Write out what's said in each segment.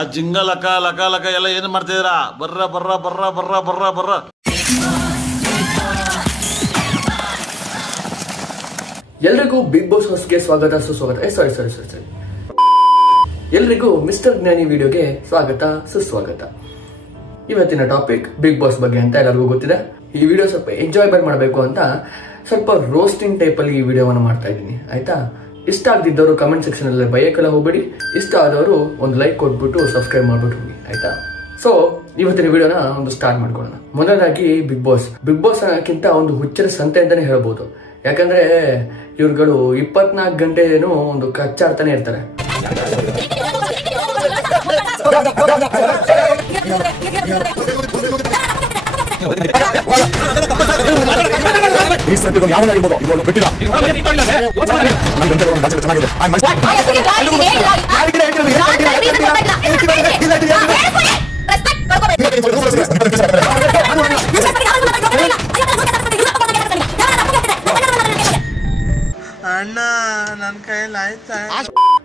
ಆ ಜಿಂಗ ಲಕ ಲಕ ಲಕ ಎಲ್ಲ ಏನು ಮಾಡ್ತಿದ್ದೀರಾ? ಬರ್ರ ಬರ್ರ ಬರ್ರ ಬರ್ರ ಬರ್ರ ಬರ್ರ. ಎಲ್ರಿಗೂ ಬಿಗ್ ಬಾಸ್ ಹೌಸ್ಗೆ ಸ್ವಾಗತ ಸುಸ್ವಾಗತ. ಸಾರಿ ಎಲ್ರಿಗೂ ಮಿಸ್ಟರ್ ಜ್ಞಾನಿ ವಿಡಿಯೋಗೆ ಸ್ವಾಗತ ಸುಸ್ವಾಗತ. ಇವತ್ತಿನ ಟಾಪಿಕ್ ಬಿಗ್ ಬಾಸ್ ಬಗ್ಗೆ ಅಂತ ಎಲ್ಲರಿಗೂ ಗೊತ್ತಿದೆ. ಈ ವಿಡಿಯೋ ಸ್ವಲ್ಪ ಎಂಜಾಯಬಲ್ ಮಾಡಬೇಕು ಅಂತ ಸ್ವಲ್ಪ ರೋಸ್ಟಿಂಗ್ ಟೈಪ್ ಅಲ್ಲಿ ಈ ವಿಡಿಯೋವನ್ನು ಮಾಡ್ತಾ ಇದ್ದೀನಿ. ಆಯ್ತಾ? ಇಷ್ಟ ಆಗದಿದ್ದವರು ಕಮೆಂಟ್ ಸೆಕ್ಷನ್ ಅಲ್ಲಿ ಬೈಯಕ್ಕೆಲ್ಲ ಹೋಗ್ಬೇಡಿ. ಇಷ್ಟ ಆದವರು ಒಂದು ಲೈಕ್ ಕೊಟ್ಬಿಟ್ಟು ಸಬ್ಸ್ಕ್ರೈಬ್ ಮಾಡ್ಬಿಟ್ಟು ಹೋಗಿ. ಆಯ್ತಾ? ಸೊ ಇವತ್ತಿನ ವಿಡಿಯೋನ ಒಂದು ಸ್ಟಾರ್ಟ್ ಮಾಡ್ಕೊಳ್ಳೋಣ. ಮೊದಲಾಗಿ ಬಿಗ್ ಬಾಸ್ ಅನ್ನೋಕ್ಕಿಂತ ಒಂದು ಹುಚ್ಚರ ಸಂತೆ ಅಂತಾನೆ ಹೇಳ್ಬೋದು. ಯಾಕಂದ್ರೆ ಇವ್ರುಗಳು 24 ಗಂಟೆನೂ ಒಂದು ಕಚ್ಚಾಡ್ತಾನೆ ಇರ್ತಾರೆ.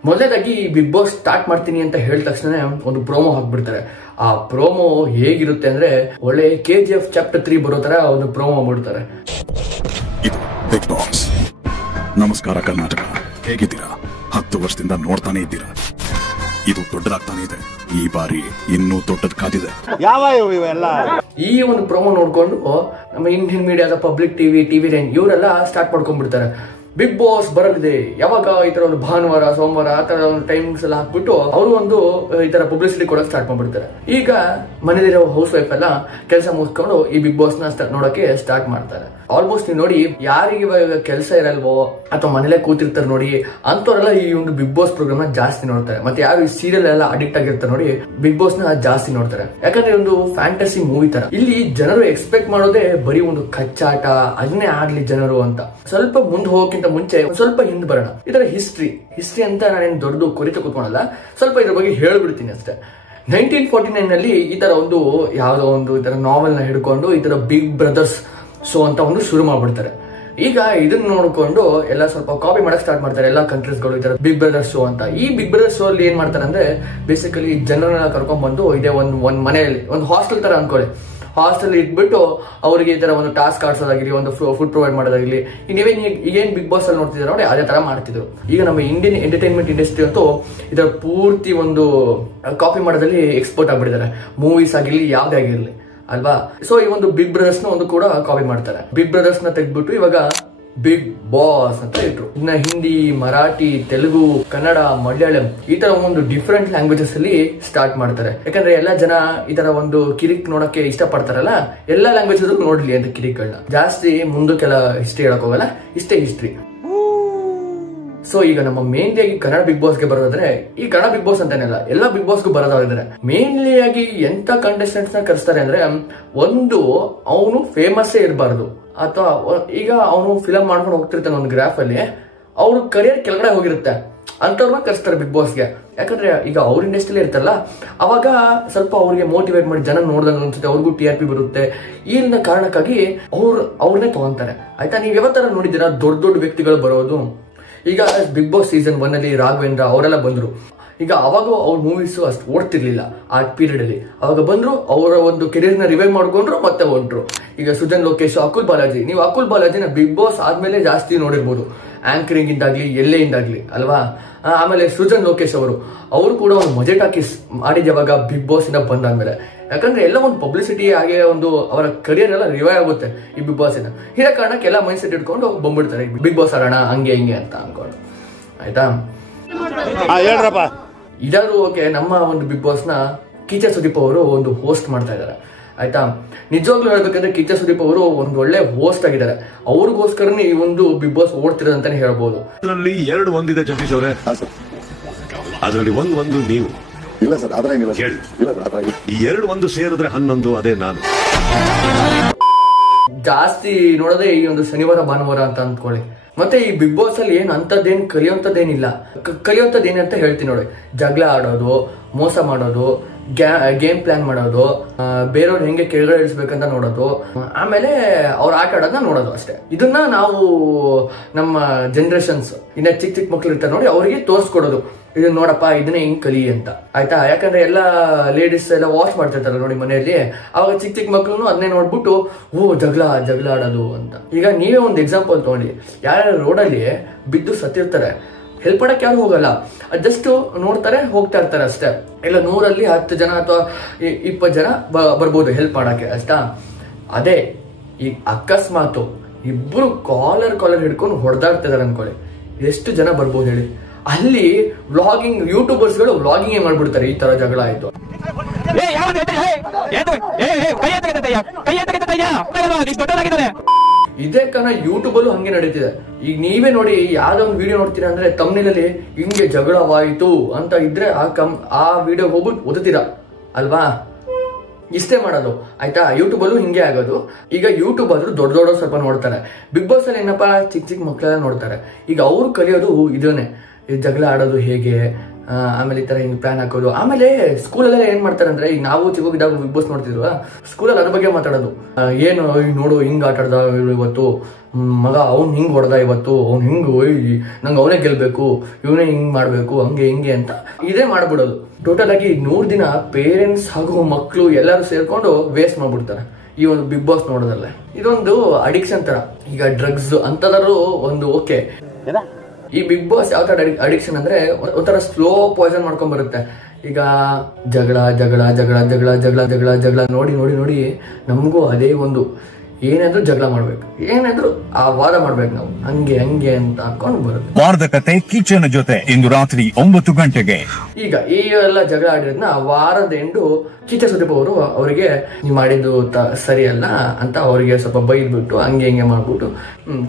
ಮೊದಲಾಗಿ ಬಿಗ್ ಬಾಸ್ ಸ್ಟಾರ್ಟ್ ಮಾಡ್ತೀನಿ ಅಂತ ಹೇಳಿದ ತಕ್ಷಣ ಒಂದು ಪ್ರೋಮೋ ಹಾಕ್ಬಿಡ್ತಾರೆ. ಆ ಪ್ರೋಮೋ ಹೇಗಿರುತ್ತೆ ಅಂದ್ರೆ ಒಳ್ಳೆ KGF ಚಾಪ್ಟರ್ 3 ಬರೋ ತರ ಒಂದು ಪ್ರೋಮೋ ಮಾಡ್ಬಿಡ್ತಾರೆ. ಇದು ಬಿಗ್ ಬಾಸ್. ನಮಸ್ಕಾರ ಕರ್ನಾಟಕ, ಹೇಗಿದ್ದೀರಾ? 10 ವರ್ಷದಿಂದ ನೋಡ್ತಾನೆ ಇದ್ದೀರಾ. ಇದು ದೊಡ್ಡದಾಗ್ತಾನೆ ಇದೆ. ಈ ಬಾರಿ ಇನ್ನೂ ದೊಡ್ಡದ್ ಕಾದಿದೆ. ಈ ಒಂದು ಪ್ರೋಮೋ ನೋಡ್ಕೊಂಡು ನಮ್ಮ ಇಂಡಿಯನ್ ಮೀಡಿಯಾದ ಪಬ್ಲಿಕ್ ಟಿವಿ ನೈನ್ ಇವರೆಲ್ಲ ಸ್ಟಾರ್ಟ್ ಮಾಡ್ಕೊಂಡ್ಬಿಡ್ತಾರೆ. ಬಿಗ್ ಬಾಸ್ ಬರಲಿದೆ ಯಾವಾಗ, ಈ ತರ ಒಂದು ಭಾನುವಾರ ಸೋಮವಾರ ಆ ತರ ಒಂದು ಟೈಮ್ಸ್ ಎಲ್ಲ ಹಾಕ್ಬಿಟ್ಟು ಅವರು ಒಂದು ಈ ತರ ಪಬ್ಲಿಸಿಟಿ ಕೊಡಕ್ ಸ್ಟಾರ್ಟ್ ಮಾಡ್ಬಿಡ್ತಾರೆ. ಈಗ ಮನೇಲಿರೋ ಹೌಸ್ ವೈಫ್ ಎಲ್ಲ ಕೆಲಸ ಮುಗಿಸ್ಕೊಂಡು ಈ ಬಿಗ್ ಬಾಸ್ ನ ನೋಡಕ್ಕೆ ಸ್ಟಾರ್ಟ್ ಮಾಡ್ತಾರೆ. ಆಲ್ಮೋಸ್ಟ್ ನೀವು ನೋಡಿ, ಯಾರಿಗೆ ಇವಾಗ ಕೆಲಸ ಇರಲ್ವೋ ಅಥವಾ ಮನೇಲೆ ಕೂತಿರ್ತಾರೆ ನೋಡಿ, ಅಂತವರೆಲ್ಲ ಈ ಒಂದು ಬಿಗ್ ಬಾಸ್ ಪ್ರೋಗ್ರಾಮ್ ನ ಜಾಸ್ತಿ ನೋಡ್ತಾರೆ. ಮತ್ತೆ ಯಾರು ಈ ಸೀರಿಯಲ್ ಎಲ್ಲ ಅಡಿಕ್ಟ್ ಆಗಿರ್ತಾರೆ ನೋಡಿ, ಬಿಗ್ ಬಾಸ್ ನ ಜಾಸ್ತಿ ನೋಡ್ತಾರೆ. ಯಾಕಂದ್ರೆ ಒಂದು ಫ್ಯಾಂಟಸಿ ಮೂವಿ ತರ. ಇಲ್ಲಿ ಜನರು ಎಕ್ಸ್ಪೆಕ್ಟ್ ಮಾಡೋದೇ ಬರೀ ಒಂದು ಕಚ್ಚಾಟ, ಅದನ್ನೇ ಆಡ್ಲಿ ಜನರು ಅಂತ. ಸ್ವಲ್ಪ ಮುಂದೆ ಹೋಗೋಕ್ಕಿಂತ ಮುಂಚೆ ಸ್ವಲ್ಪ ಹಿಂದೆ ಬರೋಣ. ಇದರ ಹಿಸ್ಟ್ರಿ ಅಂತ ನಾನೇನು ದೊಡ್ಡದು ಕುರಿತು ಕೂತ್ಕೊಳ್ಳಲ್ಲ, ಸ್ವಲ್ಪ ಇದ್ರ ಬಗ್ಗೆ ಹೇಳ್ಬಿಡ್ತೀನಿ ಅಷ್ಟೇ. 1949 ನಲ್ಲಿ ಈ ತರ ಒಂದು ಯಾವ್ದೋ ಒಂದು ಈ ತರ ನಾವೆಲ್ ನ ಹಿಡ್ಕೊಂಡು ಈ ತರ ಬಿಗ್ ಬ್ರದರ್ಸ್ ಶೋ ಅಂತ ಒಂದು ಶುರು ಮಾಡ್ಬಿಡ್ತಾರೆ. ಈಗ ಇದನ್ನ ನೋಡ್ಕೊಂಡು ಎಲ್ಲ ಸ್ವಲ್ಪ ಕಾಪಿ ಮಾಡಕ್ ಸ್ಟಾರ್ಟ್ ಮಾಡ್ತಾರೆ ಎಲ್ಲ ಕಂಟ್ರೀಸ್ ಗಳು. ಈ ತರ ಬಿಗ್ ಬ್ರದರ್ಸ್ ಶೋ ಅಂತ. ಈ ಬಿಗ್ ಬ್ರದರ್ಸ್ ಶೋ ಅಲ್ಲಿ ಏನ್ ಮಾಡ್ತಾರೆ ಅಂದ್ರೆ, ಬೇಸಿಕಲಿ ಜನರನ್ನ ಕರ್ಕೊಂಡ್ ಬಂದು ಇದೇ ಒಂದ್ ಮನೆಯಲ್ಲಿ ಒಂದು ಹಾಸ್ಟೆಲ್ ತರ ಅನ್ಕೊಳ್ಳಿ. ಹಾಸ್ಟೆಲ್ ಇಟ್ಬಿಟ್ಟು ಅವರಿಗೆ ಈ ತರ ಒಂದು ಟಾಸ್ಕ್ ಆಡ್ಸೋದಾಗಿರ್ಲಿ, ಒಂದು ಫುಡ್ ಪ್ರೊವೈಡ್ ಮಾಡೋದಾಗಿರ್ಲಿ, ಈಗೇನ್ ಬಿಗ್ ಬಾಸ್ ಅಲ್ಲಿ ನೋಡ್ತಿದ್ರು ನೋಡಿ ಅದೇ ತರ ಮಾಡ್ತಿದ್ರು. ಈಗ ನಮ್ಮ ಇಂಡಿಯನ್ ಎಂಟರ್ಟೈನ್ಮೆಂಟ್ ಇಂಡಸ್ಟ್ರಿ ಅಂತೂ ಇದರ ಪೂರ್ತಿ ಒಂದು ಕಾಪಿ ಮಾಡೋದ್ರಲ್ಲಿ ಎಕ್ಸ್ಪರ್ಟ್ ಆಗ್ಬಿಟ್ಟಿದ್ದಾರೆ. ಮೂವೀಸ್ ಆಗಿರ್ಲಿ ಯಾವ್ದೇ ಆಗಿರ್ಲಿ ಅಲ್ವಾ? ಸೊ ಈ ಒಂದು ಬಿಗ್ ಬ್ರದರ್ಸ್ ನ ಒಂದು ಕೂಡ ಕಾಪಿ ಮಾಡ್ತಾರೆ. ಬಿಗ್ ಬ್ರದರ್ಸ್ ನ ತೆಗೆದ್ಬಿಟ್ಟು ಇವಾಗ ಬಿಗ್ ಬಾಸ್ ಅಂತ ಇಟ್ರು. ಇನ್ನ ಹಿಂದಿ, ಮರಾಠಿ, ತೆಲುಗು, ಕನ್ನಡ, ಮಲಯಾಳಂ ಈ ತರ ಒಂದು ಡಿಫ್ರೆಂಟ್ ಲ್ಯಾಂಗ್ವೇಜಸ್ ಅಲ್ಲಿ ಸ್ಟಾರ್ಟ್ ಮಾಡ್ತಾರೆ. ಯಾಕಂದ್ರೆ ಎಲ್ಲಾ ಜನ ಈ ತರ ಒಂದು ಕಿರಿಕ್ ನೋಡಕ್ಕೆ ಇಷ್ಟ ಪಡ್ತಾರಲ್ಲ, ಎಲ್ಲಾ ಲ್ಯಾಂಗ್ವೇಜ್ ನೋಡ್ಲಿ ಅಂತ ಕಿರಿಕ್ಗಳನ್ನ. ಜಾಸ್ತಿ ಮುಂದಕ್ಕೆಲ್ಲ ಹಿಸ್ಟ್ರಿ ಹೇಳಕ್ ಹೋಗಲ್ಲ, ಇಷ್ಟೇ ಹಿಸ್ಟ್ರಿ. ಸೊ ಈಗ ನಮ್ಮ ಮೇನ್ಲಿ ಆಗಿ ಕನ್ನಡ ಬಿಗ್ ಬಾಸ್ಗೆ ಬರೋದಾದ್ರೆ, ಈ ಕನ್ನಡ ಬಿಗ್ ಬಾಸ್ ಅಂತಾನೆಲ್ಲ ಎಲ್ಲಾ ಬಿಗ್ ಬಾಸ್ಗೂ ಬರೋದಾದ್ರೆ ಮೇನ್ಲಿ ಆಗಿ ಎಂತ ಕಂಟೆಸ್ಟೆಂಟ್ಸ್ ನ ಕರೆಸ್ತಾರೆ ಅಂದ್ರೆ, ಒಂದು ಅವನು ಫೇಮಸ್ಸೇ ಇರಬಾರ್ದು, ಅಥವಾ ಈಗ ಅವನು ಫಿಲಮ್ ಮಾಡ್ಕೊಂಡು ಹೋಗ್ತಿರ್ತಾನೆ ಒಂದು ಗ್ರಾಫ್ ಅಲ್ಲಿ, ಅವ್ರ ಕರಿಯರ್ ಕೆಳಗಡೆ ಹೋಗಿರುತ್ತೆ ಅಂತವ್ರನ್ನ ಕರೆಸ್ತಾರೆ ಬಿಗ್ ಬಾಸ್ಗೆ. ಯಾಕಂದ್ರೆ ಈಗ ಅವ್ರ ಇಂಡಸ್ಟ್ರಿಯಲ್ಲಿ ಇರ್ತಾರಲ್ಲ, ಅವಾಗ ಸ್ವಲ್ಪ ಅವ್ರಿಗೆ ಮೋಟಿವೇಟ್ ಮಾಡಿ ಜನ ನೋಡ್ದಂಗ ಅನ್ಸುತ್ತೆ, ಅವ್ರಿಗೂ TRP ಬರುತ್ತೆ. ಈ ಕಾರಣಕ್ಕಾಗಿ ಅವ್ರನ್ನೇ ತಗೊಂತಾರೆ. ಆಯ್ತಾ? ನೀವ್ ಯಾವತ್ತರ ನೋಡಿದ್ದೀರಾ ದೊಡ್ಡ ವ್ಯಕ್ತಿಗಳು ಬರೋದು? ಈಗ ಬಿಗ್ ಬಾಸ್ ಸೀಸನ್ 1 ಅಲ್ಲಿ ರಾಘವೇಂದ್ರ ಅವರೆಲ್ಲ ಬಂದ್ರು. ಈಗ ಅವಾಗ ಅವ್ರ ಮೂವೀಸ್ ಅಷ್ಟು ಓಡ್ತಿರ್ಲಿಲ್ಲ ಆ ಪೀರಿಯಡ್ ಅಲ್ಲಿ. ಅವಾಗ ಬಂದ್ರು, ಅವರ ಒಂದು ಕೆರಿಯರ್ ನ ರಿವೈವ್ ಮಾಡ್ಕೊಂಡ್ರು, ಮತ್ತೆ ಹೊಂಟ್ರು. ಈಗ ಸುಜನ್ ಲೋಕೇಶ್, ಅಕುಲ್ ಬಾಲಾಜಿ, ನೀವು ಅಕುಲ್ ಬಾಲಾಜಿನ ಬಿಗ್ ಬಾಸ್ ಆದ್ಮೇಲೆ ಜಾಸ್ತಿ ನೋಡಿರ್ಬೋದು, ಆಂಕರಿಂಗ್ ಇಂದಾಗ್ಲಿ ಎಲ್ಲೆಯಿಂದಾಗ್ಲಿ ಅಲ್ವಾ? ಆಮೇಲೆ ಸೃಜನ್ ಲೋಕೇಶ್ ಅವರು ಕೂಡ ಒಂದು ಮಜೆಟ್ ಹಾಕಿ ಮಾಡಿದ ಯಾವಾಗ ಬಿಗ್ ಬಾಸ್ ಇಂದ ಬಂದಾದ್ಮೇಲೆ. ಯಾಕಂದ್ರೆ ಎಲ್ಲ ಒಂದು ಪಬ್ಲಿಸಿಟಿ ಹಾಗೆ ಒಂದು ಅವರ ಕರಿಯರ್ ಎಲ್ಲ ರಿವೈವ್ ಆಗುತ್ತೆ ಈ ಬಿಗ್ ಬಾಸ್ ಇಂದ. ಇರೋ ಕಾರಣಕ್ಕೆ ಎಲ್ಲ ಮೈಂಡ್ ಸೆಟ್ ಇಟ್ಕೊಂಡು ಬಂದ್ಬಿಡ್ತಾರೆ ಬಿಗ್ ಬಾಸ್ ಆಡೋಣ ಹಂಗೆ ಹಿಂಗೆ ಅಂತ ಅನ್ಕೊಂಡು. ಆಯ್ತಾ? ಇದಾದ್ರು ಓಕೆ. ನಮ್ಮ ಒಂದು ಬಿಗ್ ಬಾಸ್ ನ ಕಿಚ್ಚ ಸುದೀಪ್ ಅವರು ಒಂದು ಹೋಸ್ಟ್ ಮಾಡ್ತಾ ಇದ್ದಾರೆ. ಆಯ್ತಾ? ನಿಜವಾಗ್ಲೂ ಹೇಳ್ಬೇಕಂದ್ರೆ ಕಿಚ್ಚ ಸುದೀಪ್ ಅವರು ಒಂದು ಒಳ್ಳೆ ಹೋಸ್ಟ್ ಆಗಿದ್ದಾರೆ. ಅವ್ರಿಗೋಸ್ಕರನೇ ಈ ಒಂದು ಬಿಗ್ ಬಾಸ್ ಓಡ್ತಿರೋದಂತಾನೆ ಹೇಳ್ಬೋದು. ಅದರಲ್ಲಿ 2 ಒಂದಿದೆ ಜಗದೀಶ್ ಅವರೇ, ಅದರಲ್ಲಿ ಒಂದು ನೀವು ಇಲ್ಲ ಸರ್, ಅದ್ರಾಗಿಲ್ಲ. ಈ 2 ಒಂದು ಸೇರಿದ್ರೆ 11, ಅದೇ ನಾನು. ಜಾಸ್ತಿ ನೋಡೋದೇ ಈ ಒಂದು ಶನಿವಾರ ಭಾನುವಾರ ಅಂತ ಅಂದ್ಕೊಳ್ಳಿ. ಮತ್ತೆ ಈ ಬಿಗ್ ಬಾಸ್ ಅಲ್ಲಿ ಏನ್ ಅಂತದ್ದೇನ್ ಕಲಿಯುವಂತದ್ದೇನಿಲ್ಲ. ಕಲಿಯುವಂತದ್ದೇನಂತ ಹೇಳ್ತೀನಿ ನೋಡಿ. ಜಗಳ ಆಡೋದು, ಮೋಸ ಮಾಡೋದು, ಗೇಮ್ ಪ್ಲಾನ್ ಮಾಡೋದು, ಬೇರೆಯವ್ರು ಹೆಂಗೆ ಕೆಳಗಡೆ ಇಳಿಸ್ಬೇಕಂತ ನೋಡೋದು, ಆಮೇಲೆ ಅವ್ರ ಆಟ ಆಡೋದನ್ನ ನೋಡೋದು ಅಷ್ಟೇ. ಇದನ್ನ ನಾವು ನಮ್ಮ ಜನರೇಷನ್ಸ್ ಇನ್ನ ಚಿಕ್ಕ ಚಿಕ್ಕ ಮಕ್ಳು ಇರ್ತಾರೆ ನೋಡಿ, ಅವ್ರಿಗೆ ತೋರಿಸ್ಕೊಡೋದು ಇದನ್ನ ನೋಡಪ್ಪ ಇದನ್ನೇ ಹಿಂಗ್ ಕಲಿ ಅಂತ ಆಯ್ತಾ. ಯಾಕಂದ್ರೆ ಎಲ್ಲ ಲೇಡೀಸ್ ಎಲ್ಲ ವಾಚ್ ಮಾಡ್ತಿರ್ತಾರಲ್ಲ ನೋಡಿ ಮನೆಯಲ್ಲಿ, ಅವಾಗ ಚಿಕ್ಕ ಚಿಕ್ಕ ಮಕ್ಳು ಅದನ್ನೇ ನೋಡ್ಬಿಟ್ಟು ಜಗಳ ಆಡೋದು ಅಂತ. ಈಗ ನೀವೇ ಒಂದು ಎಕ್ಸಾಂಪಲ್ ತಗೊಂಡಿ, ಯಾರ್ಯಾರು ರೋಡಲ್ಲಿ ಬಿದ್ದು ಸತ್ತಿರ್ತಾರೆ, ಹೆಲ್ಪ್ ಮಾಡಕ್ಕೆ ಯಾರು ಹೋಗಲ್ಲ, ಜಸ್ಟ್ ನೋಡ್ತಾರೆ ಹೋಗ್ತಾ ಇರ್ತಾರೆ ಅಷ್ಟೇ. ಇಲ್ಲ 100ರಲ್ಲಿ 10 ಜನ ಅಥವಾ 20 ಜನ ಬರ್ಬೋದು ಹೆಲ್ಪ್ ಮಾಡಕ್ಕೆ ಅಷ್ಟಾ. ಅದೇ ಈ ಅಕಸ್ಮಾತ್ ಇಬ್ರು ಕಾಲರ್ ಹಿಡ್ಕೊಂಡು ಹೊಡೆದಾಡ್ತಿದಾರೆ ಅನ್ಕೊಳ್ಳಿ, ಎಷ್ಟು ಜನ ಬರ್ಬೋದು ಹೇಳಿ. ಅಲ್ಲಿ ವ್ಲಾಗಿಂಗ್ ಯೂಟ್ಯೂಬರ್ಸ್ಗಳು ವ್ಲಾಗಿಂಗ್ ಮಾಡ್ಬಿಡ್ತಾರೆ, ಈ ತರ ಜಗಳ ಆಯ್ತು. ಇದೇ ಕಾರಣ ಯೂಟ್ಯೂಬ್ ಅಲ್ಲೂ ಹಂಗೆ ನಡೀತಿದೆ. ಈಗ ನೀವೇ ನೋಡಿ, ಯಾವ್ದೋ ಒಂದು ವಿಡಿಯೋ ನೋಡ್ತೀರಾ ಅಂದ್ರೆ ತಮ್ನಿಲಲ್ಲಿ ಹಿಂಗೆ ಜಗಳವಾಯಿತು ಅಂತ ಇದ್ರೆ ಆ ವಿಡಿಯೋ ಹೋಗ್ಬಿಟ್ಟು ಓದ್ತೀರಾ ಅಲ್ವಾ, ಇಷ್ಟೇ ಮಾಡೋದು ಆಯ್ತಾ. ಯೂಟ್ಯೂಬ್ ಅಲ್ಲೂ ಹಿಂಗೆ ಆಗೋದು. ಈಗ ಯೂಟ್ಯೂಬ್ ಆದ್ರೂ ದೊಡ್ಡ ಸ್ವಲ್ಪ ನೋಡ್ತಾರೆ, ಬಿಗ್ ಬಾಸ್ ಅಲ್ಲಿ ಏನಪ್ಪಾ ಚಿಕ್ಕ ಮಕ್ಕಳೆಲ್ಲ ನೋಡ್ತಾರೆ. ಈಗ ಅವ್ರು ಕಲಿಯೋದು ಇದನ್ನೇ, ಜಗಳ ಆಡೋದು ಹೇಗೆ, ಆಮೇಲೆ ಈ ತರ ಹಿಂಗ್ ಪ್ಲಾನ್ ಹಾಕೋದು. ಆಮೇಲೆ ಸ್ಕೂಲಲ್ಲೆಲ್ಲ ಏನ್ ಮಾಡ್ತಾರೆ ಅಂದ್ರೆ, ಈಗ ನಾವು ಚಿಕ್ಕದಾಗ ಬಿಗ್ ಬಾಸ್ ನೋಡ್ತಿದ್ವಾ, ಸ್ಕೂಲಲ್ಲಿ ಅದ್ರ ಬಗ್ಗೆ ಮಾತಾಡೋದು. ಏನು ನೋಡು ಹಿಂಗ್ ಆಟ ಆಡ್ದ ಇವತ್ತು ಮಗ, ಅವ್ನ್ ಹಿಂಗ್ ಹೊಡೆದ ಇವತ್ತು, ಅವ್ನ್ ಹಿಂಗ್ ನಂಗೆ ಅವನೇ ಗೆಲ್ಬೇಕು, ಇವನೇ ಹಿಂಗ್ ಮಾಡ್ಬೇಕು, ಹಿಂಗೆ ಅಂತ ಇದೇ ಮಾಡ್ಬಿಡೋದು. ಟೋಟಲ್ ಆಗಿ 100 ದಿನ ಪೇರೆಂಟ್ಸ್ ಹಾಗೂ ಮಕ್ಕಳು ಎಲ್ಲರೂ ಸೇರ್ಕೊಂಡು ವೇಸ್ಟ್ ಮಾಡ್ಬಿಡ್ತಾರೆ ಈ ಒಂದು ಬಿಗ್ ಬಾಸ್ ನೋಡೋದಲ್ಲೇ. ಇದೊಂದು ಅಡಿಕ್ಷನ್ ತರ. ಈಗ ಡ್ರಗ್ಸ್ ಅಂತದಾದ್ರು ಒಂದು ಓಕೆ, ಈ ಬಿಗ್ ಬಾಸ್ ಯಾವ ತರ ಅಡಿಕ್ಷನ್ ಅಂದ್ರೆ ಒಂಥರ ಸ್ಲೋ ಪಾಯ್ಸನ್ ಮಾಡ್ಕೊಂಡ್ ಬರುತ್ತೆ. ಈಗ ಜಗಳ ನೋಡಿ ನಮಗೂ ಅದೇ ಒಂದು, ಏನಾದ್ರೂ ಜಗಳ ಮಾಡ್ಬೇಕು, ಏನಾದ್ರೂ ಆ ವಾದ ಮಾಡ್ಬೇಕು ನಾವು, ಹಂಗೆ ಅಂತ ಅನ್ಕೊಂಡು ಬರುತ್ತೆ. ವಾರದ ಕತೆ ಕಿಚನ್ ಜೊತೆ ಇಂದು ರಾತ್ರಿ 9 ಗಂಟೆಗೆ. ಈಗ ಈ ಎಲ್ಲ ಜಗಳ ಆಡಿರೋದ್ನ ವಾರದ ಎಂಡು ಕಿಚ್ಚ ಸುದೀಪ್ ಅವರು ಅವರಿಗೆ ನೀವು ಮಾಡಿದ್ದು ಸರಿ ಅಲ್ಲ ಅಂತ ಅವರಿಗೆ ಸ್ವಲ್ಪ ಬೈದ್ಬಿಟ್ಟು ಹಂಗೆ ಮಾಡ್ಬಿಟ್ಟು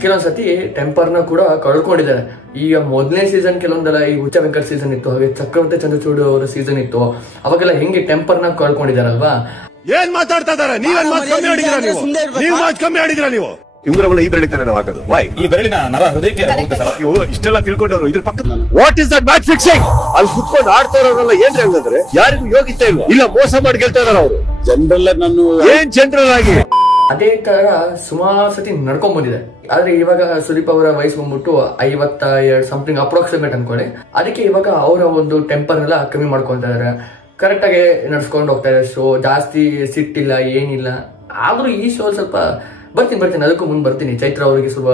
ಕೆಲವೊಂದ್ಸತಿ ಟೆಂಪರ್ನ ಕೂಡ ಕಳ್ಕೊಂಡಿದ್ದಾರೆ. ಈಗ ಮೊದಲನೇ ಸೀಸನ್ ಕೆಲವೊಂದೆಲ್ಲ ಈ ಹುಚ್ಚ ವೆಂಕಟ್ ಸೀಸನ್ ಇತ್ತು, ಹಾಗೆ ಚಕ್ರವರ್ತಿ ಚಂದ್ರಚೂಡ್ ಅವರ ಸೀಸನ್ ಇತ್ತು, ಅವಾಗೆಲ್ಲ ಹೆಂಗೆ ಟೆಂಪರ್ನ ಕಳ್ಕೊಂಡಿದಾರಲ್ವಾ. ಏನ್ ಮಾತಾಡ್ತಾ ಇದಾರೆ? ನೀವೇನ್ ಮಾತು ಕಮ್ಮಿ ಆಡಿದಿರಾ? ನೀವು ಮಾತು ಕಮ್ಮಿ ಆಡಿದಿರಾ? ನೀವು ಇವ್ರವನ್ನ ಈ ಬೆರಳಿತಾನೆ ನಾವು ಹಾಕೋದು. ಈ ಬೆರಳಿನ ನರ ಹೃದಯಕ್ಕೆ ಇಷ್ಟೆಲ್ಲ ತಿಳ್ಕೊಂಡವ್ರು ಇದ್ರ ಪಕ್ಕ what is that match fixing? ಅಲ್ಲಿ ಕುತ್ಕೊಂಡು ಆಡ್ತಾ ಇರೋರೆಲ್ಲ ಏನ್ರಿ ಹಂಗಂದ್ರೆ ಯಾರಿಗೂ ಯೋಗಿಸ್ತಾ ಇಲ್ವಾ? ಇಲ್ಲ ಮೋಸ ಮಾಡಿ ಗೆಲ್ತಾ ಇದಾರ ಅವರು. ಜನರಲ್ ನಾನು ಏನ್ ಜನರಲ್ ಆಗಿ ಅದೇ ತರ ಸುಮಾರು ಸತಿ ನಡ್ಕೊಂಡ್ ಬಂದಿದೆ. ಆದ್ರೆ ಇವಾಗ ಸುದೀಪ್ ಅವರ ವಯಸ್ಸು ಬಂದ್ಬಿಟ್ಟು 52 ಸಮಥಿಂಗ್ ಅಪ್ರಾಕ್ಸಿಮೇಟ್ ಅನ್ಕೊಳ್ಳಿ. ಅದಕ್ಕೆ ಇವಾಗ ಅವರ ಒಂದು ಟೆಂಪರ್ ಎಲ್ಲ ಕಮ್ಮಿ ಮಾಡ್ಕೊಂತ ಇದಾರೆ, ಕರೆಕ್ಟ್ ಆಗಿ ನಡ್ಸ್ಕೊಂಡು ಹೋಗ್ತಾ ಇದೆ ಶೋ. ಜಾಸ್ತಿ ಸಿಟ್ಟಿಲ್ಲ ಏನಿಲ್ಲ. ಆದ್ರೂ ಈ ಶೋ ಸ್ವಲ್ಪ ಬರ್ತೀನಿ ಅದಕ್ಕೂ ಮುಂದೆ ಬರ್ತೀನಿ. ಚೈತ್ರ ಅವರಿಗೆ ಸ್ವಲ್ಪ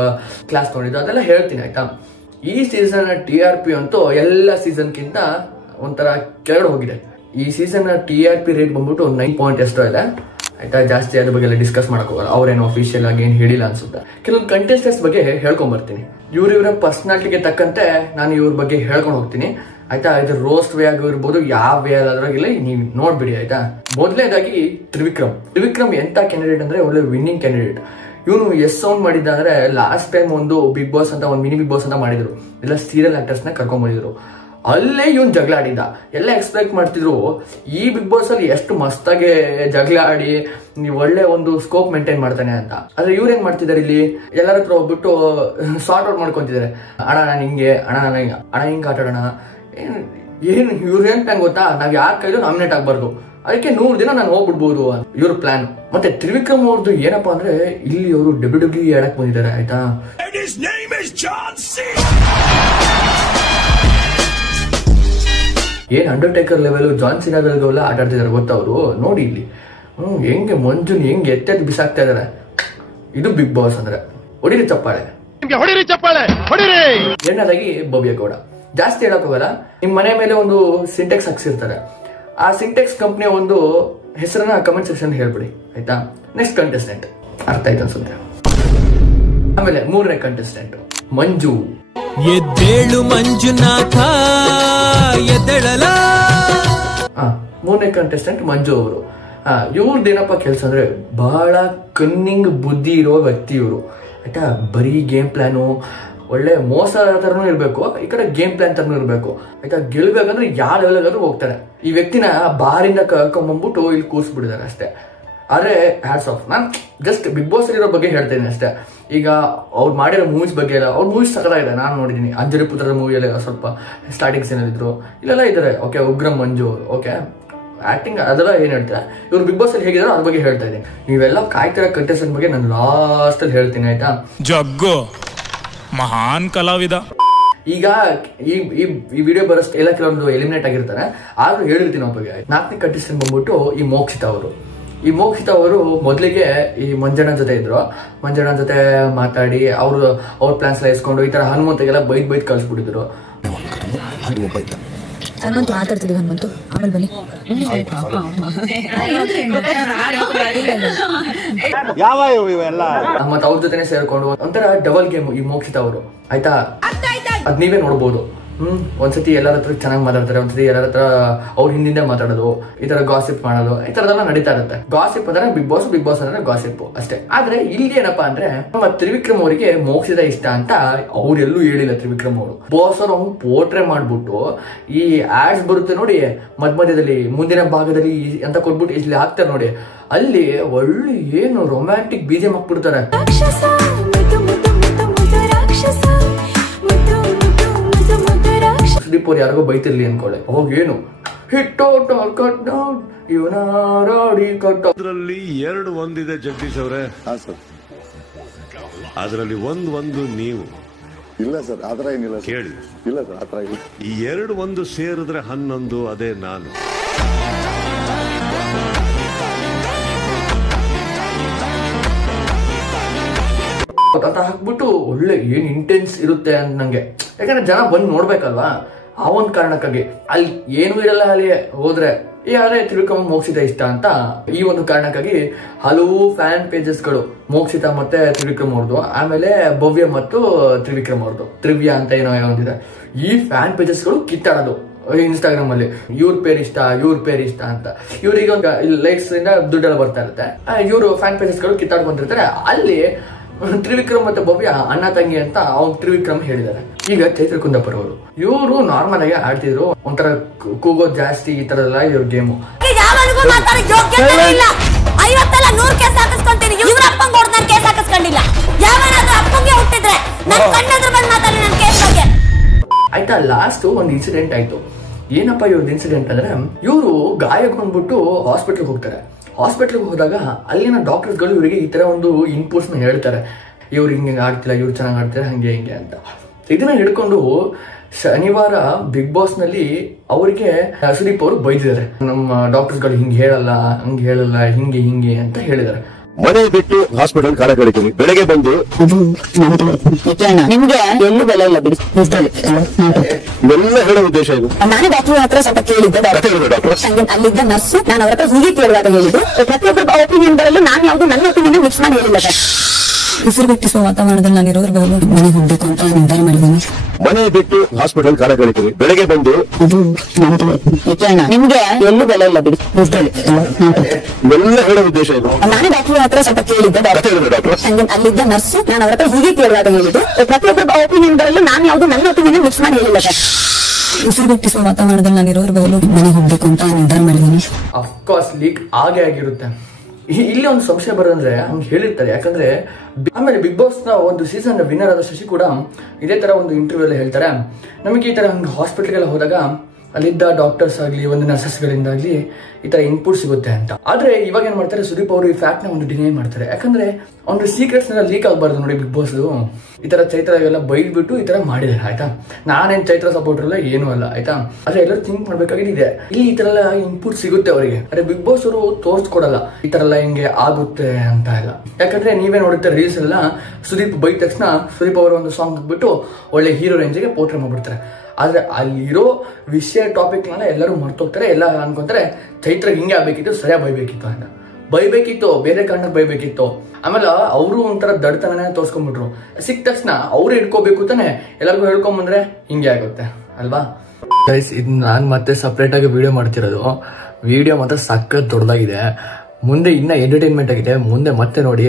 ಕ್ಲಾಸ್ ತಗೊಂಡಿದ್ದು ಅದೆಲ್ಲ ಹೇಳ್ತೀನಿ ಆಯ್ತಾ. ಈ ಸೀಸನ್ TRP ಅಂತೂ ಎಲ್ಲ ಸೀಸನ್ಗಿಂತ ಒಂಥರ ಕೆಳಗಡೆ ಹೋಗಿದೆ. ಈ ಸೀಸನ್ TRP ರೇಟ್ ಬಂದ್ಬಿಟ್ಟು 9 ಪಾಯಿಂಟ್ ಎಷ್ಟೋ ಇದೆ ಆಯ್ತಾ. ಜಾಸ್ತಿ ಅದ್ರ ಬಗ್ಗೆ ಎಲ್ಲ ಡಿಸ್ಕಸ್ ಮಾಡಕ್ ಹೋಗಲ್ಲ, ಅವ್ರೇನು ಅಫಿಷಿಯಲ್ ಆಗಿ ಏನ್ ಹೇಳಿಲ್ಲ ಅನ್ಸುತ್ತೆ. ಕೆಲವೊಂದು ಕಂಟೆಸ್ಟೆಂಟ್ಸ್ ಬಗ್ಗೆ ಹೇಳ್ಕೊಂಡ್ ಬರ್ತೀನಿ. ಇವರ ಪರ್ಸನಾಲಿಟಿಗೆ ತಕ್ಕಂತೆ ನಾನು ಇವ್ರ ಬಗ್ಗೆ ಹೇಳ್ಕೊಂಡು ಹೋಗ್ತೀನಿ ಆಯ್ತಾ. ಇದು ರೋಸ್ಟ್ ವೇ ಆಗಿರ್ಬೋದು, ಯಾವ ವೇ ಅದ್ರಾಗಿಲ್ಲ ನೀವು ನೋಡ್ಬಿಡಿ ಆಯ್ತಾ. ಮೊದಲನೇದಾಗಿ ತ್ರಿವಿಕ್ರಮ್ ಎಂತ ಕ್ಯಾಂಡಿಡೇಟ್ ಅಂದ್ರೆ ಒಳ್ಳೆ ವಿನ್ನಿಂಗ್ ಕ್ಯಾಂಡಿಡೇಟ್. ಇವನು ಸೌಂಡ್ ಮಾಡಿದ್ದ ಅಂದ್ರೆ ಲಾಸ್ಟ್ ಟೈಮ್ ಒಂದು ಬಿಗ್ ಬಾಸ್ ಅಂತ ಒಂದು ಮಿನಿ ಬಿಗ್ ಬಾಸ್ ಅಂತ ಮಾಡಿದ್ರು, ಎಲ್ಲ ಸೀರಿಯಲ್ ಆಕ್ಟರ್ಸ್ ನ ಕರ್ಕೊಂಡ್ ಬಂದಿದ್ರು. ಅಲ್ಲೇ ಇವನ್ ಜಗಳ ಆಡಿದ್ದ. ಎಲ್ಲ ಎಕ್ಸ್ಪೆಕ್ಟ್ ಮಾಡ್ತಿದ್ರು ಈ ಬಿಗ್ ಬಾಸ್ ಅಲ್ಲಿ ಎಷ್ಟು ಮಸ್ತಾಗಿ ಜಗಳ ಆಡಿ ನೀವು ಒಳ್ಳೆ ಒಂದು ಸ್ಕೋಪ್ ಮೇಂಟೈನ್ ಮಾಡ್ತಾನೆ ಅಂತ. ಆದ್ರೆ ಇವ್ರು ಏನ್ ಮಾಡ್ತಿದಾರೆ, ಇಲ್ಲಿ ಎಲ್ಲರ ಹತ್ರ ಹೋಗ್ಬಿಟ್ಟು ಸಾರ್ಟ್ ಔಟ್ ಮಾಡ್ಕೊಂತಿದ್ದಾರೆ. ಅಣ್ಣ ನಾನು ಹಿಂಗೆ, ಅಣ್ಣ ಹಿಂಗೆ ಆಟಾಡೋಣ. ಏನ್ ಇವ್ರು ಏನ್ ಪ್ಲಾನ್ ಗೊತ್ತಾ, ನಾವ್ ಯಾರ ಕೈಲೂ ನಾಮಿನೇಟ್ ಆಗ್ಬಾರ್ದು, ಅದಕ್ಕೆ 100 ದಿನ ನಾನು ಹೋಗ್ಬಿಡ್ಬೋದು ಇವ್ರ ಪ್ಲಾನ್. ಮತ್ತೆ ತ್ರಿವಿಕ್ರಮ್ ಅವ್ರದ್ದು ಏನಪ್ಪಾ ಅಂದ್ರೆ, ಇಲ್ಲಿ ಅವರು WWE ಆಡಕ್ ಬಂದಿದ್ದಾರೆ ಆಯ್ತಾ. ಏನ್ ಅಂಡರ್ಟೇಕರ್ ಲೆವೆಲ್, ಜಾನ್ ಸಿನಾಗಲ್ಗೆಲ್ಲ ಆಟ ಆಡ್ತಿದಾರೆ ಗೊತ್ತಾ ಅವರು. ನೋಡಿ ಇಲ್ಲಿ ಹೆಂಗೆ ಮಂಜುನ್ ಹೆಂಗೆ ಎತ್ತೆದ್ದು ಬಿಸಾಕ್ತಾ ಇದಾರೆ. ಇದು ಬಿಗ್ ಬಾಸ್ ಅಂದ್ರೆ. ಹೊಡಿರಿ ಚಪ್ಪಾಳೆ. ಎರಡನೇದಾಗಿ ಭವ್ಯ ಗೌಡ. ಜಾಸ್ತಿ ಹೇಳಕ್ ಹೋಗಲ್ಲ, ನಿಮ್ ಮನೆ ಮೇಲೆ ಒಂದು ಸಿಂಟೆಕ್ಸ್ ಹಾಕ್ಸಿರ್ತಾರೆ, ಆ ಸಿಂಟೆಕ್ಸ್ ಕಂಪ್ನಿಯ ಒಂದು ಹೆಸರನ್ನ ಕಮೆಂಟ್ ಸೆಕ್ಷನ್ ಹೇಳ್ಬಿಡಿ ಆಯ್ತಾ. ನೆಕ್ಸ್ಟ್ ಕಂಟೆಸ್ಟೆಂಟ್ ಅರ್ಥ ಆಯ್ತು ಅನ್ಸುತ್ತೆ. ಆಮೇಲೆ 3ನೇ ಕಂಟೆಸ್ಟೆಂಟ್ ಮಂಜು. ಎದ್ದೇಳು ಮಂಜುನಾಥ ಎದ್ದೇಳಲ. 3ನೇ ಕಂಟೆಸ್ಟೆಂಟ್ ಮಂಜು ಅವರು. ಇವ್ರದ್ದೇನಪ್ಪ ಕೆಲಸ ಅಂದ್ರೆ ಬಹಳ ಕನ್ನಿಂಗ್ ಬುದ್ಧಿ ಇರೋ ವ್ಯಕ್ತಿ ಇವರು ಆಯ್ತಾ. ಬರೀ ಗೇಮ್ ಪ್ಲಾನು, ಒಳ್ಳೆ ಮೋಸ ತರನು ಇರ್ಬೇಕು, ಈ ಕಡೆ ಗೇಮ್ ಪ್ಲಾನ್ ತರನು ಇರ್ಬೇಕು ಆಯ್ತಾ. ಗೆಲ್ಬೇಕಂದ್ರೆ ಯಾವ ಲೆವೆಲ್ ಹೋಗ್ತಾರೆ. ಈ ವ್ಯಕ್ತಿನ ಬಾರಿಂದ ಕರ್ಕೊಂಡ್ಬಂದ್ಬಿಟ್ಟು ಇಲ್ಲಿ ಕೂರ್ಸ್ಬಿಟ್ಟಿದ್ದಾರೆ ಅಷ್ಟೇ. ಆದ್ರೆ ಹ್ಯಾಟ್ಸ್ ಆಫ್. ನಾನು ಜಸ್ಟ್ ಬಿಗ್ ಬಾಸ್ ಇರೋ ಬಗ್ಗೆ ಹೇಳ್ತೇನೆ ಅಷ್ಟೇ. ಈಗ ಅವ್ರು ಮಾಡಿರೋ ಮೂವೀಸ್ ಬಗ್ಗೆ ಎಲ್ಲ, ಅವ್ರ ಮೂವೀಸ್ ಸಕಲಾಗಿದೆ, ನಾನು ನೋಡಿದೀನಿ. ಅಂಜಲಿ ಪುತ್ರದ ಮೂವಿಯಲ್ಲಿ ಸ್ವಲ್ಪ ಸ್ಟಾರ್ಟಿಂಗ್ ಸೀನ್ ಇದ್ರು, ಇಲ್ಲೆಲ್ಲ ಇದಾರೆ ಓಕೆ. ಉಗ್ರಂ ಮಂಜು ಓಕೆ, ಆಕ್ಟಿಂಗ್ ಅದೆಲ್ಲ ಏನ್ ಹೇಳ್ತಾರೆ. ಇವ್ರು ಬಿಗ್ ಬಾಸ್ ಅಲ್ಲಿ ಹೇಗಿದಾರೋ ಅದ್ರ ಬಗ್ಗೆ ಹೇಳ್ತಾ ಇದ್ದೀನಿ. ನೀವೆಲ್ಲ ಕಾಯ್ತಿರೋ ಕಂಟೆಸ್ಟೆಂಟ್ ಬಗ್ಗೆ ನಾನು ಲಾಸ್ಟ್ ಅಲ್ಲಿ ಹೇಳ್ತೀನಿ ಆಯ್ತಾ. ಜಗ್ಗು ಮಹಾನ್ ಕಲಾವಿದ. ಈಗ ಈ ವಿಡಿಯೋ ಬರೋಷ್ಟು ಎಲ್ಲ ಕೆಲವೊಂದು ಎಲಿಮಿನೇಟ್ ಆಗಿರ್ತಾರೆ. ಆದ್ರೂ ಹೇಳಿರ್ತೀನಿ ಒಬ್ಬಗೆ 4ನೇ ಕಂಟೆಸ್ಟೆಂಟ್ ಬಂದ್ಬಿಟ್ಟು ಈ ಮೋಕ್ಷಿತ ಅವರು. ಈ ಮೋಕ್ಷಿತ ಅವರು ಮೊದಲಿಗೆ ಈ ಮಂಜಣ್ಣ ಜೊತೆ ಇದ್ರು. ಮಂಜಣ್ಣ ಜೊತೆ ಮಾತಾಡಿ ಅವ್ರ ಪ್ಲಾನ್ಸ್ ಎಲ್ಲ ಇಸ್ಕೊಂಡು ಈ ತರ ಹನುಮಂತಗೆಲ್ಲ ಬೈದ್ ಕಳಿಸ್ಬಿಟ್ಟಿದ್ರು. ಹನುಮಂತು ಮಾತಾಡ್ತಿದ್ವಿ, ಹನುಮಂತು ಆಮೇಲೆ ಬನ್ನಿ. ಮತ್ತೆ ಅವ್ರ ಜೊತೆನೆ ಸೇರ್ಕೊಂಡು ಒಂಥರ ಡಬಲ್ ಗೇಮ್ ಈ ಮೋಕ್ಷಿತ ಅವರು. ಆಯ್ತಾ, ಅದ್ ನೀವೇ ನೋಡ್ಬೋದು. ಒಂದ್ಸತಿ ಎಲ್ಲರ ಹತ್ರ ಚೆನ್ನಾಗಿ ಮಾತಾಡ್ತಾರೆ, ಒಂದ್ಸತಿ ಎಲ್ಲರ ಹತ್ರ ಅವ್ರ ಹಿಂದಿಂದ ಮಾತಾಡೋದು, ಈ ತರ ಗಾಸಿಪ್ ಮಾಡೋದು, ಈ ತರದೆಲ್ಲ ನಡೀತಾ ಇರುತ್ತೆ. ಗಾಸಿಪ್ ಅಂದ್ರೆ ಬಿಗ್ ಬಾಸ್ ಅಂದ್ರೆ ಗಾಸಿಪ್ ಅಷ್ಟೇ. ಆದ್ರೆ ಇಲ್ಲಿ ಏನಪ್ಪಾ ಅಂದ್ರೆ ನಮ್ಮ ತ್ರಿವಿಕ್ರಮ್ ಅವರಿಗೆ ಮೋಕ್ಷಿತ ಇಷ್ಟ ಅಂತ ಅವ್ರೆಲ್ಲೂ ಹೇಳಿಲ್ಲ. ತ್ರಿವಿಕ್ರಮ್ ಅವರು ಬಾಸ್ ಅವ್ರು ಅವ್ನು ಪೋರ್ಟ್ರೇ ಮಾಡ್ಬಿಟ್ಟು ಈ ಆಡ್ಸ್ ಬರುತ್ತೆ ನೋಡಿ ಮಧ್ಯದಲ್ಲಿ ಮುಂದಿನ ಭಾಗದಲ್ಲಿ ಅಂತ ಕೊಟ್ಬಿಟ್ಟು ಇಲ್ಲಿ ಹಾಕ್ತಾರೆ ನೋಡಿ, ಅಲ್ಲಿ ಒಳ್ಳೆ ಏನು ರೊಮ್ಯಾಂಟಿಕ್ ಬೀಜ ಹಾಕ್ಬಿಡ್ತಾರೆ. ಸುದೀಪ್ ಅವ್ರು ಯಾರಿಗೋ ಬೈತಿರ್ಲಿ ಅನ್ಕೊಳ್ಳಿ, ಅವಾಗ ಏನು ಅದರಲ್ಲಿ 2 ಒಂದಿದೆ ಜಗದೀಶ್ ಅವರೇ. ಅದರಲ್ಲಿ ಒಂದು ನೀವು ಇಲ್ಲ ಸರ್, ಆತರ ಏನಿಲ್ಲ ಕೇಳಿ. ಇಲ್ಲ ಸರ್, ಆತರ ಇಲ್ಲ. ಈ 2 ಒಂದು ಸೇರಿದ್ರೆ 11, ಅದೇ ನಾನು. ಅಂತ ಹಾಕ್ಬಿಟ್ಟು ಒಳ್ಳೆ ಏನ್ ಇಂಟೆನ್ಸ್ ಇರುತ್ತೆ ಅಂತ ನಂಗೆ. ಯಾಕಂದ್ರೆ ಜನ ಬಂದು ನೋಡ್ಬೇಕಲ್ವಾ, ಆ ಒಂದ್ ಕಾರಣಕ್ಕಾಗಿ. ಅಲ್ಲಿ ಏನು ಇರಲ್ಲ, ಅಲ್ಲಿ ಹೋದ್ರೆ ಅದೇ ತ್ರಿವಿಕ್ರಮ್ ಮೋಕ್ಷಿತ ಇಷ್ಟ ಅಂತ ಈ ಒಂದು ಕಾರಣಕ್ಕಾಗಿ ಹಲವು ಫ್ಯಾನ್ ಪೇಜಸ್ಗಳು ಮೋಕ್ಷಿತ ಮತ್ತೆ ತ್ರಿವಿಕ್ರಮ್ ಅವ್ರದ್ದು, ಆಮೇಲೆ ಭವ್ಯ ಮತ್ತು ತ್ರಿವಿಕ್ರಮ್ ಅವ್ರದ್ದು, ತ್ರಿವ್ಯ ಅಂತ ಏನೋ ಒಂದಿದೆ. ಈ ಫ್ಯಾನ್ ಪೇಜಸ್ಗಳು ಕಿತ್ತಾಡೋದು ಇನ್ಸ್ಟಾಗ್ರಾಮ್ ಅಲ್ಲಿ, ಇವ್ರ ಪೇರ್ ಇಷ್ಟ ಅಂತ. ಇವ್ರಿಗೆ ಒಂದು ಲೈಕ್ಸ್ ಇಂದ ದುಡ್ಡೆಲ್ಲ ಬರ್ತಾ ಇರುತ್ತೆ. ಇವರು ಫ್ಯಾನ್ ಪೇಜಸ್ಗಳು ಕಿತ್ತಾಡ್ಕೊಂತಿರ್ತಾರೆ. ಅಲ್ಲಿ ತ್ರಿವಿಕ್ರಮ್ ಮತ್ತೆ ಭವ್ಯ ಅಣ್ಣ ತಂಗಿ ಅಂತ ಅವ್ನು ತ್ರಿವಿಕ್ರಮ್ ಹೇಳಿದ್ದಾರೆ. ಈಗ ಚೈತ್ರ ಕುಂದಾಪುರ ಅವರು ಇವರು ನಾರ್ಮಲ್ ಆಗಿ ಆಡ್ತಿದ್ರು, ಒಂಥರ ಕೂಗೋದ್ ಜಾಸ್ತಿ, ಈ ತರ ಎಲ್ಲ ಇವ್ರ ಗೇಮು. ಆಯ್ತಾ, ಲಾಸ್ಟ್ ಒಂದು ಇನ್ಸಿಡೆಂಟ್ ಆಯ್ತು. ಏನಪ್ಪಾ ಇವ್ರದ್ದು ಇನ್ಸಿಡೆಂಟ್ ಅಂದ್ರೆ, ಇವರು ಗಾಯಗೊಂಡ್ಬಿಟ್ಟು ಹಾಸ್ಪಿಟ್ಲ್ಗೆ ಹೋಗ್ತಾರೆ. ಹಾಸ್ಪಿಟ್ಲಿಗೆ ಹೋದಾಗ ಅಲ್ಲಿನ ಡಾಕ್ಟರ್ಸ್ಗಳು ಇವರಿಗೆ ಈ ತರ ಒಂದು ಇನ್ಪುಟ್ಸ್ ನ ಹೇಳ್ತಾರೆ, ಇವ್ರು ಹಿಂಗೆ ಆಡ್ತಿಲ್ಲ, ಇವ್ರು ಚೆನ್ನಾಗಿ ಆಡ್ತಾರೆ, ಹಂಗೆ ಅಂತ. ಇದನ್ನ ಹಿಡ್ಕೊಂಡು ಶನಿವಾರ ಬಿಗ್ ಬಾಸ್ ನಲ್ಲಿ ಅವರಿಗೆ ಸುದೀಪ್ ಅವರು ಬೈದಿದ್ದಾರೆ. ನಮ್ಮ ಡಾಕ್ಟರ್ಸ್ಗಳು ಹಿಂಗೆ ಹೇಳಲ್ಲ, ಹಂಗೆ ಹೇಳಲ್ಲ, ಹಿಂಗೆ ಅಂತ ಹೇಳಿದ್ದಾರೆ. ಮನೆ ಬಿಟ್ಟು ಹಾಸ್ಪಿಟಲ್ ಕಾಲ ಕಳಿತೀನಿ, ಬೆಳಗ್ಗೆ ಬಂದು ನಿಮ್ಗೆ ಎಲ್ಲೂ ಬೆಲೆ ಇಲ್ಲ ಬಿಡಿ. ಎಲ್ಲ ಹೇಳೋ ಉದ್ದೇಶ ಇದು. ನಾನು ಡಾಕ್ಟರ್ ಹತ್ರ ಸ್ವಲ್ಪ ಕೇಳಿದ್ದೆ. ಅಲ್ಲಿದ್ದ ನರ್ಸ್ ನಾನು ಅವ್ರ ಹತ್ರ ಹೀಗೆ ಕೇಳುವಾಗ ಹೇಳಿದ್ದು, ಪ್ರತಿಯೊಬ್ಬರ ಒಪಿನಿಯನ್ ಗಳಲ್ಲೂ ನಾನು ಯಾವ್ದು ನನ್ನ ಒಪಿನಿಯನ್ ಮಿಕ್ಸ್ ಮಾಡಿ ಹೇಳಿಲ್ಲ ಸರ್. ಉಸಿರು ಬಿಟ್ಟಿಸುವ ವಾತಾವರಣದಲ್ಲಿ ನಾನು ಇರೋದ್ರ ಬದಲು ಮನೆಗೆ ಹೋಗ್ಬೇಕು ಅಂತ ನಿರ್ಧಾರ ಮಾಡಿದ್ದೀನಿ. ಮನೆ ಬಿಟ್ಟು ಹಾಸ್ಪಿಟಲ್ ಕಾಲ ಕಳಿತೀನಿ, ಬೆಳಗ್ಗೆ ಬಂದು ನಿಮ್ಗೆ ಎಲ್ಲೂ ಬೆಲೆ ಇಲ್ಲ ಬಿಡಿ. ಎಲ್ಲ ಹೇಳೋ ಉದ್ದೇಶ ಇದು. ನಾನು ಡಾಕ್ಟರ್ ಹತ್ರ ಸ್ವಲ್ಪ ಕೇಳಿದ್ದೆ. ಅಲ್ಲಿದ್ದ ನರ್ಸ್ ನಾನು ಅವ್ರ ಹತ್ರ ಹೀಗೆ ಕೇಳುವಾಗ ಹೇಳಿದ್ದು, ಪ್ರತಿಯೊಬ್ಬರ ಒಪಿನಿಯನ್ ಗಳಲ್ಲೂ ನಾನು ಯಾವ್ದು ನನ್ನ ಒಪಿನಿಯನ್ ಮಿಕ್ಸ್ ಮಾಡಿ ಹೇಳಿಲ್ಲ ಸರ್. ಉಸಿರು ಬಿಟ್ಟಿಸುವ ವಾತಾವರಣದಲ್ಲಿ ನಾನು ಇರೋದ್ರ ಬದಲು ಮನೆಗೆ ಹೋಗ್ಬೇಕು ಅಂತ ನಿರ್ಧಾರ ಮಾಡಿದ್ದೀನಿ. ಅಫ್ಕೋರ್ಸ್ ಲೀಕ್ ಆಗೇ ಆಗಿರುತ್ತೆ. ಇಲ್ಲಿ ಒಂದು ಸಂಶಯ ಬರೋದಂದ್ರೆ ಹಂಗೆ ಹೇಳಿರ್ತಾರೆ. ಯಾಕಂದ್ರೆ ಆಮೇಲೆ ಬಿಗ್ ಬಾಸ್ ನ ಒಂದು ಸೀಸನ್ ವಿನ್ನರ್ ಆದ ಶಶಿ ಕೂಡ ಇದೇ ತರ ಒಂದು ಇಂಟರ್ವ್ಯೂ ಅಲ್ಲಿ ಹೇಳ್ತಾರೆ, ನಮಗೆ ಈ ತರ ಹಂಗೆ ಹಾಸ್ಪಿಟಲ್ಗೆಲ್ಲ ಹೋದಾಗ ಅಲ್ಲಿದ್ದ ಡಾಕ್ಟರ್ಸ್ ಆಗ್ಲಿ ಒಂದು ನರ್ಸಸ್ ಗಳಿಂದಾಗ್ಲಿ ಈ ತರ ಇನ್ಪುಟ್ ಸಿಗುತ್ತೆ ಅಂತ. ಆದ್ರೆ ಇವಾಗ ಏನ್ ಮಾಡ್ತಾರೆ, ಸುದೀಪ್ ಅವರು ಈ ಫ್ಯಾಕ್ಟ್ ನ ಒಂದು ಡಿನೈ ಮಾಡ್ತಾರೆ. ಯಾಕಂದ್ರೆ ಒಂದು ಸೀಕ್ರೆಟ್ಸ್ ಲೀಕ್ ಆಗಬಾರ್ದು ನೋಡಿ ಬಿಗ್ ಬಾಸ್. ಈ ತರ ಚೈತ್ರ ಎಲ್ಲ ಬೈದ್ಬಿಟ್ಟು ಈ ತರ ಮಾಡಿದ್ದಾರೆ. ಆಯ್ತಾ, ನಾನೇನ್ ಚೈತ್ರ ಸಪೋರ್ಟರ್ ಅಲ್ಲ, ಏನೂ ಅಲ್ಲ. ಆಯ್ತಾ, ಆದ್ರೆ ಎಲ್ಲರೂ ಥಿಂಕ್ ಮಾಡ್ಬೇಕಾಗಿದೆ, ಇಲ್ಲಿ ಈ ತರ ಎಲ್ಲ ಇನ್ಪುಟ್ ಸಿಗುತ್ತೆ ಅವರಿಗೆ. ಆದ್ರೆ ಬಿಗ್ ಬಾಸ್ ಅವರು ತೋರ್ಸ್ಕೊಡಲ್ಲ ಈ ತರ ಎಲ್ಲ ಹಿಂಗೆ ಆಗುತ್ತೆ ಅಂತ ಎಲ್ಲ. ಯಾಕಂದ್ರೆ ನೀವೇ ನೋಡುತ್ತೆ ರೀಲ್ಸ್ ಎಲ್ಲ, ಸುದೀಪ್ ಬೈದ ತಕ್ಷಣ ಸುದೀಪ್ ಅವರ ಒಂದು ಸಾಂಗ್ ಬಿಟ್ಟು ಒಳ್ಳೆ ಹೀರೋ ರೇಂಜ್ಗೆ ಪೋರ್ಟ್ರೇ ಮಾಡ್ಬಿಡ್ತಾರೆ. ಆದ್ರೆ ಅಲ್ಲಿರೋ ವಿಷಯ ಟಾಪಿಕ್ ಎಲ್ಲರೂ ಮರ್ತೋಗ್ತಾರೆ. ಎಲ್ಲ ಅನ್ಕೊಂತಾರೆ ಚೈತ್ರ ಹಿಂಗೆ ಆಗ್ಬೇಕಿತ್ತು, ಸರಿಯಾಗಿ ಬೈಬೇಕಿತ್ತು ಅಂತ. ಬೈಬೇಕಿತ್ತು, ಬೇರೆ ಕಾರಣಕ್ಕೆ ಬೈಬೇಕಿತ್ತು. ಆಮೇಲೆ ಅವರು ಒಂಥರ ದಡ್ತನ ತೋರ್ಸ್ಕೊಂಡ್ಬಿಟ್ರು. ಸಿಕ್ಕ ತಕ್ಷಣ ಅವ್ರು ಹಿಡ್ಕೋಬೇಕು ತಾನೆ, ಎಲ್ಲರಿಗೂ ಹೇಳ್ಕೊಂಬಂದ್ರೆ ಹಿಂಗೆ ಆಗುತ್ತೆ ಅಲ್ವಾ ಗೈಸ್. ಇದು ನಾನು ಮತ್ತೆ ಸಪ್ರೇಟ್ ಆಗಿ ವಿಡಿಯೋ ಮಾಡ್ತಿರೋದು. ವಿಡಿಯೋ ಮಾತ್ರ ಸಖತ್ ದೊಡ್ಡದಾಗಿದೆ. ಮುಂದೆ ಇನ್ನ ಎಂಟರ್ಟೈನ್ಮೆಂಟ್ ಆಗಿದೆ, ಮುಂದೆ ಮತ್ತೆ ನೋಡಿ.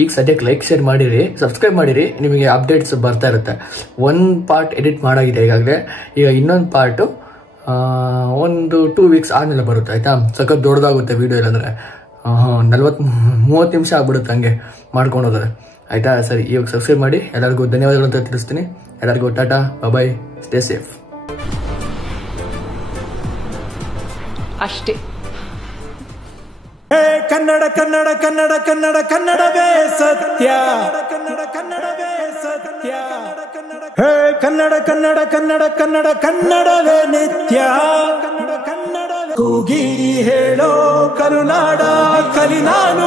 ಈಗ ಸದ್ಯಕ್ಕೆ ಲೈಕ್ ಶೇರ್ ಮಾಡಿರಿ, ಸಬ್ಸ್ಕ್ರೈಬ್ ಮಾಡಿರಿ, ನಿಮಗೆ ಅಪ್ಡೇಟ್ಸ್ ಬರ್ತಾ ಇರುತ್ತೆ. ಒಂದು ಪಾರ್ಟ್ ಎಡಿಟ್ ಮಾಡಾಗಿದೆ ಈಗಾಗಲೇ. ಈಗ ಇನ್ನೊಂದು ಪಾರ್ಟು ಒಂದು 2 ವೀಕ್ಸ್ ಆದಮೇಲೆ ಬರುತ್ತೆ. ಆಯ್ತಾ, ಸಖತ್ ದೊಡ್ಡದಾಗುತ್ತೆ ವಿಡಿಯೋ. ಇಲ್ಲಾಂದ್ರೆ 40-30 ನಿಮಿಷ ಆಗ್ಬಿಡುತ್ತೆ ಹಂಗೆ ಮಾಡ್ಕೊಂಡೋದ್ರೆ. ಆಯ್ತಾ, ಸರಿ, ಇವಾಗ ಸಬ್ಸ್ಕ್ರೈಬ್ ಮಾಡಿ. ಎಲ್ಲರಿಗೂ ಧನ್ಯವಾದಗಳು ಅಂತ ತಿಳಿಸ್ತೀನಿ. ಎಲ್ಲರಿಗೂ ಟಾಟಾ, ಬಾಯ್, ಸ್ಟೇ ಸೇಫ್ ಅಷ್ಟೇ. ಕನ್ನಡ ಕನ್ನಡ ಕನ್ನಡ ಕನ್ನಡ ಕನ್ನಡವೇ ಸತ್ಯ, ಕನ್ನಡ ಕನ್ನಡವೇ ಸತ್ಯ, ಕನ್ನಡ ಹೇ ಕನ್ನಡ ಕನ್ನಡ ಕನ್ನಡ ಕನ್ನಡ ಕನ್ನಡವೇ ನಿತ್ಯ ಕನ್ನಡ ಕನ್ನಡ ಕೂಗಿ ಹೇಳೋ ಕರುನಾಡ ಕಲಿ ನಾನು